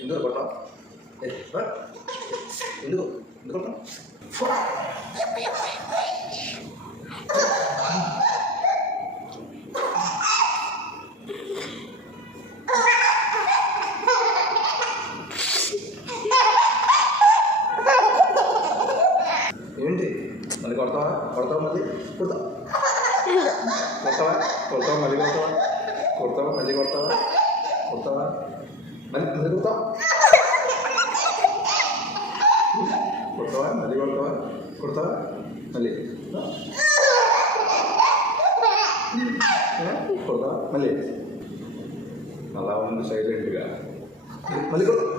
ఎందుకు కొడతావు? ఎందుకు ఎందుకు కొడతావు? ఏంటి మళ్ళీ కొడతావా? కొడతావా? మళ్ళీ కొడతావా? కొడతావా? కొడతావా? మళ్ళీ కొడతావా? కొడతావా? మళ్ళీ కొడతావా? కొడతావా? మళ్ళీ మళ్ళీ కొడతావా? కొడతావా? మళ్ళీ కొడతావా? కొడతావా? మళ్ళీ కొడతావా? మళ్ళీ అలా ఉంది సైలెంట్గా. మళ్ళీ కొడతావా?